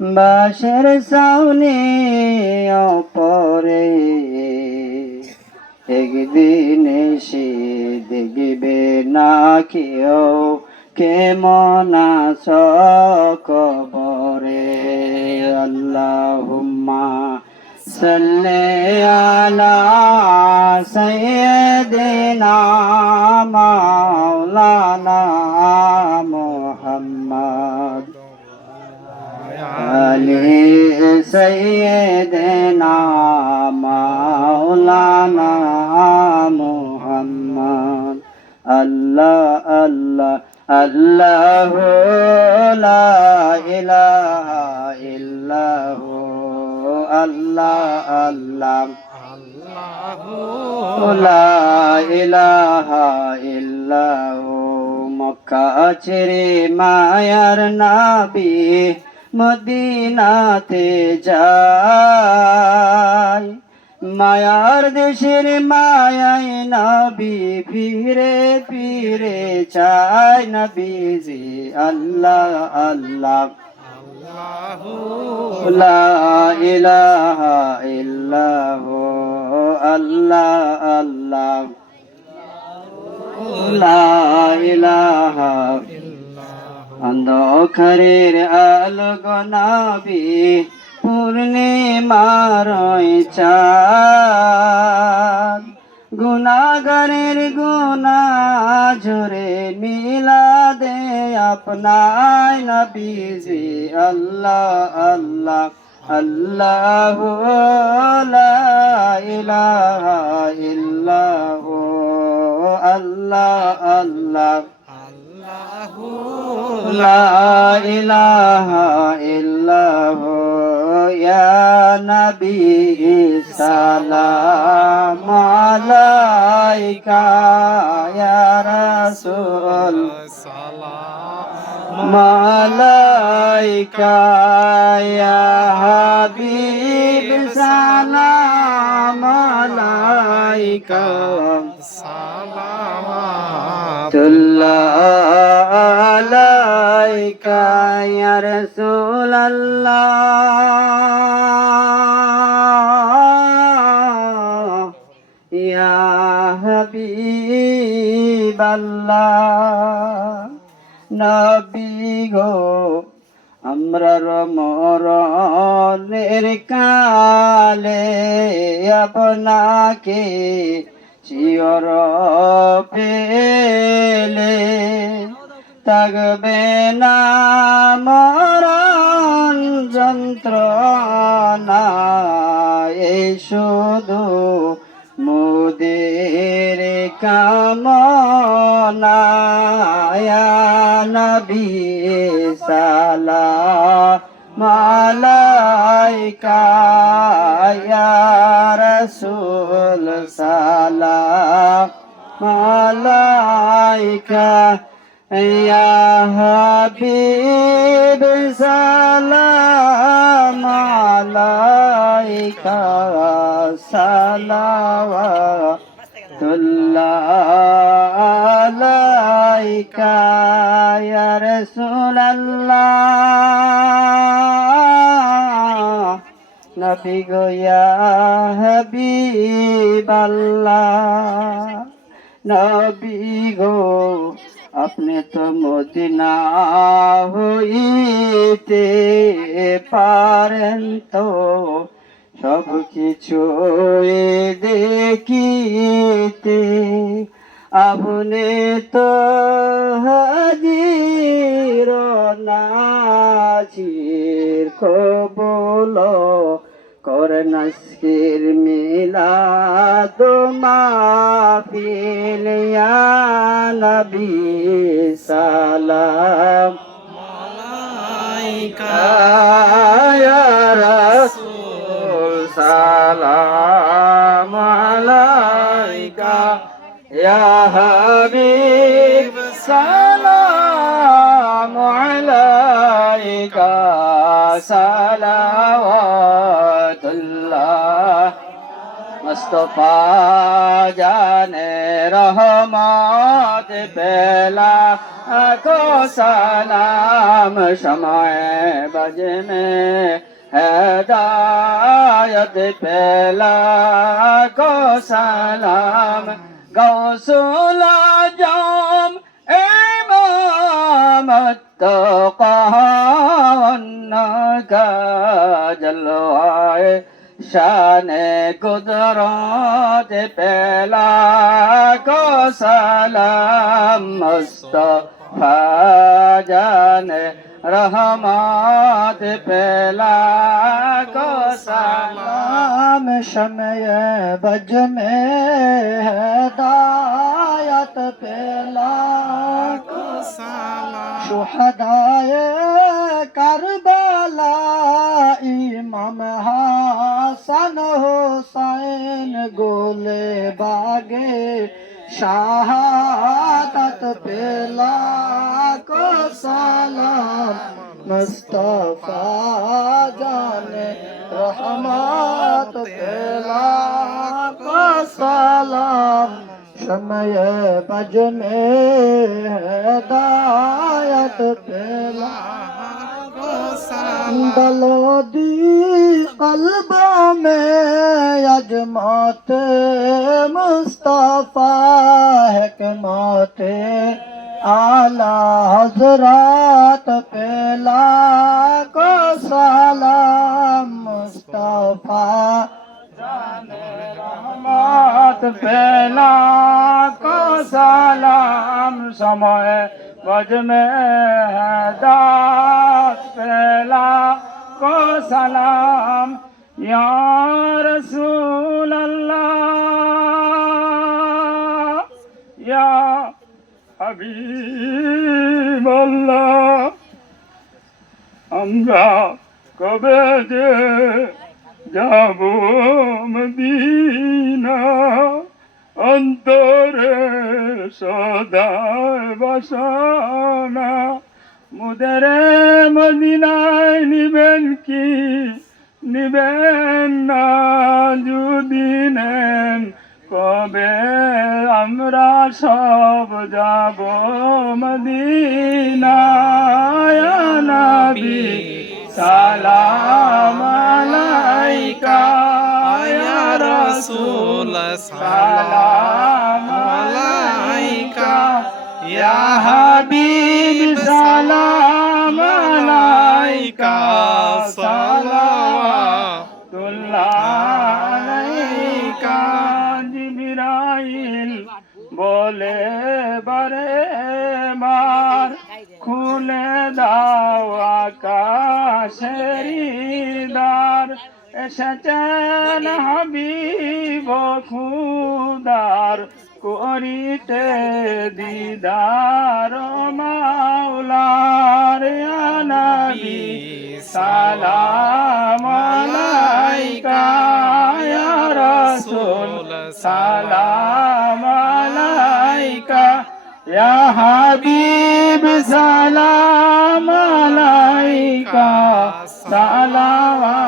বাঁশের ছাউনি অপরে একদিন এসে দেখবে না কেউ কেমন আছো কবরে। আল্লাহুম্মা সাল্লি আলা সাইয়্যিদিনা মাওলানা মুহাম্মদ আলি সাইয়্যিদিনা মাওলানা মুহাম্মদ। আল্লাহ আল্লাহ আল্লাহু লা ইলাহা ইল্লাহু আল্লাহ আল্লাহ লা ইলাহা ইল্লাহু। মক্কা ছেড়ে মায়ার নবী মদিনাতে যায়, মায়ার দেশের মায়ায় নবী ফিরে ফিরে চায় নবীজি। আল্লাহ আল্লাহ লা ইলাহা ইল্লাহু আল্লাহ আল্লাহ লা ইলাহা। অন্ধকারের আলো গো নবী পূর্ণিমার চাঁদ, গুনাহগারের গুনাহ ঝরে মিলাদে আপনায় নবীজি। আল্লাহ আল্লাহ আল্লাহু লা ইলাহা ইল্লাহু আল্লাহ আল্লাহ লা ইলাহা ইল্লাহু। ইয়া নবী সালাম আলাইকা, ইয়া রাসূল সালাম আলাইকা, ইয়া হাবিব সালাম আলাইকা, সালাওয়াতুল্লাহ আলাইকা ইয়া রাসূলাল্লাহ ইয়া হাবিবাল্লাহ। নবী গো আমরার মরণের কালে আপনাকে চির পেলে থাকবে না মরণ যন্ত্রণা, এই শুধু মোদের কামনা। ইয়া নবী সালাম আলাইকা, ইয়া রাসূল সালাম আলাইকা, ইয়া হাবিব সালাম আলাইকা, সালাওয়াতুল্লাহ আলাইকা ইয়া রাসূলাল্লাহ। নবী গো ইয়া হাবিবাল্লাহ। নবী গো আপনি তো মদিনা হইতে পারেন তো সব কিছু দেখিতে, আপনি তো হাজির নাজির কবুল করেন আজকের মিলাদ মাহফিল। ইয়া নবী সালাম আলাইকা, ইয়া রাসূল সালাম আলাইকা, ইয়া হাবিব সালাম আলাইকা, সালাওয়াতুল্লাহ मुस्तफा जाने रहमत पेला को सलाम शमाए बज में हिदायत पेला को सलाम गौसुल आजम इमाम का जलवाए शान कुदरत पेला को सलाम मुस्तफा जाने रहमत पेला को सलाम शमय बज में हिदायत पेला को सलाम शुहदाए करबला इमाम हसन हुसैन गोले बागे शहादत पेला को सलाम मुस्तफा जाने रहमत पेला को सलाम शमय बज में हिदायत पेला दलोदी कल्बा में अजमत मुस्तफा हिकमत आला हजरत पेला को सलाम मुस्तफा रहमत पेला को सलाम समय बज में हिदायत पेला को सलाम या रसूल अल्लाह या हबीब अल्लाह আমরা কবে যে যাব মদিনা অন্তরে সদায় বাসনা মুদেরে মদিনায় নিবেন কি নিবেন না যদি নেন কবে আমরা সব যাব মদিনায় নবী সালাম আলাইকা ইয়া রাসূল সালাম আলাইকা ইয়া হাবিব সালাম আলাইকা সালাওয়াতুল্লাহ আলাইকা জিবরাইল বলে বারে মার খুলে দাও আকাশের দ্বার এসেছেন হাবিব খুদার করিতে দিদার মাওলার ইয়া নবী সালাম আলাইকা ইয়া রাসূল সালাম আলাইকা ইয়া হাবিব সালাম আলাইকা সালাওয়াত